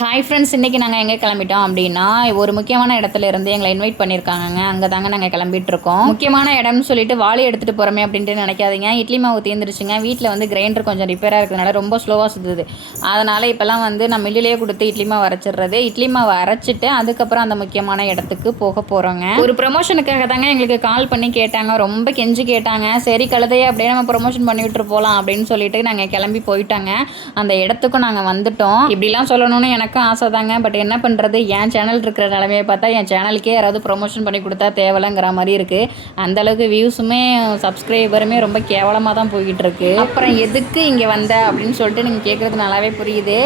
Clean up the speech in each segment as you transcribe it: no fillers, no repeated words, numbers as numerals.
Hi friends, இன்றைக்கி நாங்கள் எங்கே கிளம்பிட்டோம் அப்படின்னா ஒரு முக்கியமான இடத்துல இருந்து எங்களை இன்வைட் பண்ணியிருக்காங்க. அங்கே தாங்க நாங்கள் கிளம்பிட்டு இருக்கோம். முக்கியமான இடம்னு சொல்லிட்டு வாளி எடுத்துகிட்டு போகிறோமே அப்படின்ட்டு நினைக்காதீங்க. இட்லி மாவு தீர்ந்துருச்சுங்க. வீட்டில் வந்து கிரைண்டர் கொஞ்சம் ரிப்பேராக இருக்கிறதுனால ரொம்ப ஸ்லோவாக சுற்றுது. அதனால் இப்போல்லாம் வந்து நான் மில்லிலே கொடுத்து இட்லி மாவு அரைச்சிடுறது. இட்லி மாவு அரைச்சிட்டு அதுக்கப்புறம் அந்த முக்கியமான இடத்துக்கு போக போகிறோங்க. ஒரு ப்ரொமோஷனுக்காக தாங்க எங்களுக்கு கால் பண்ணி கேட்டாங்க. ரொம்ப கெஞ்சி கேட்டாங்க. சரி கழுதையே அப்படியே நம்ம ப்ரொமோஷன் பண்ணி விட்டு போகலாம் அப்படின்னு சொல்லிட்டு நாங்கள் கிளம்பி போயிட்டாங்க. அந்த இடத்துக்கும் நாங்கள் வந்துட்டோம். இப்படிலாம் சொல்லணும்னு எனக்கும் ஆசை தாங்க. பட் என்ன பண்ணுறது, என் சேனல் இருக்கிற நிலமையை பார்த்தா என் சேனலுக்கே யாராவது ப்ரொமோஷன் பண்ணி கொடுத்தா தேவலைங்கிற மாதிரி இருக்குது. அந்தளவுக்கு வியூஸுமே சப்ஸ்கிரைபருமே ரொம்ப கேவலமாக தான் போய்கிட்டு இருக்கு. அப்புறம் எதுக்கு இங்கே வந்த அப்படின்னு சொல்லிட்டு நீங்கள் கேட்குறது நல்லாவே புரியுது.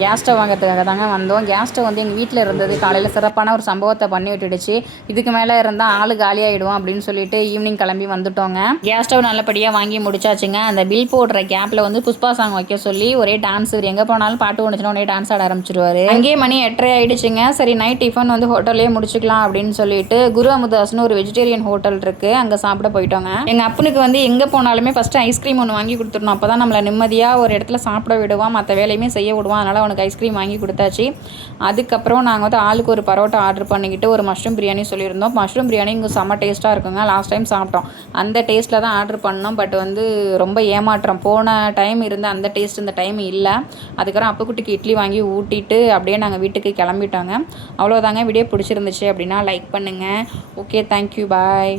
கேஸ் ஸ்டவ் வாங்கிறதுக்காக தாங்க வந்தோம். கேஸ் ஸ்டவ் வந்து எங்கள் வீட்டில் இருந்தது. காலையில் சிறப்பான ஒரு சம்பவத்தை பண்ணி விட்டுடுச்சு. இதுக்கு மேலே இருந்தால் ஆள் காலியாகிடுவோம் அப்படின்னு சொல்லிட்டு ஈவினிங் கிளம்பி வந்துட்டோங்க. கேஸ் ஸ்டவ் நல்லபடியாக வாங்கி முடிச்சாச்சுங்க. அந்த பில் போடுற கேப்பில் வந்து புஷ்பா சாங் வைக்க சொல்லி ஒரே டான்ஸ். எங்கே போனாலும் பாட்டு ஒன்றுச்சுன்னா உடனே டான்ஸ் ஆட ஆரம்பிச்சிருவாரு. அங்கேயே மணி 8:30 ஆகிடுச்சுங்க. சரி நைட் டிஃபன் வந்து ஹோட்டல்லேயே முடிச்சுக்கலாம் அப்படின்னு சொல்லிட்டு குரு அமுதாஸ்னு ஒரு வெஜிடேரியன் ஹோட்டல் இருக்குது, அங்கே சாப்பிட போயிட்டோங்க. எங்கள் அப்பனுக்கு வந்து எங்கே போனாலுமே ஃபஸ்ட்டு ஐஸ்கிரீம் ஒன்று வாங்கி கொடுத்துடணும். அப்போ தான் நம்மளை நிம்மதியாக ஒரு இடத்துல சாப்பிட விடுவான், மற்ற வேலையுமே செய்ய விடுவான். அதனால் அவனுக்கு ஐஸ்கிரீம் வாங்கி கொடுத்தாச்சு. அதுக்கப்புறம் நாங்கள் வந்து ஆளுக்கு ஒரு பரோட்டா ஆர்டர் பண்ணிக்கிட்டு ஒரு மஷ்ரூம் பிரியாணி சொல்லியிருந்தோம். மஷ்ரூம் பிரியாணி இங்கே செம்ம டேஸ்ட்டாக இருக்குங்க. லாஸ்ட் டைம் சாப்பிட்டோம், அந்த டேஸ்ட்டில் தான் ஆர்டர் பண்ணோம். பட் வந்து ரொம்ப ஏமாற்றம். போன டைம் இருந்த அந்த டேஸ்ட் இந்த டைம் இல்லை. அதுக்கப்புறம் அப்புக்குட்டிக்கு இட்லி வாங்கி ஊட்டிட்டு அப்படியே நாங்கள் வீட்டுக்கு கிளம்பிட்டோங்க. அவ்வளோதாங்க. வீடியோ பிடிச்சிருந்துச்சு அப்படின்னா லைக் பண்ணுங்கள். ஓகே, தேங்க்யூ, பாய்.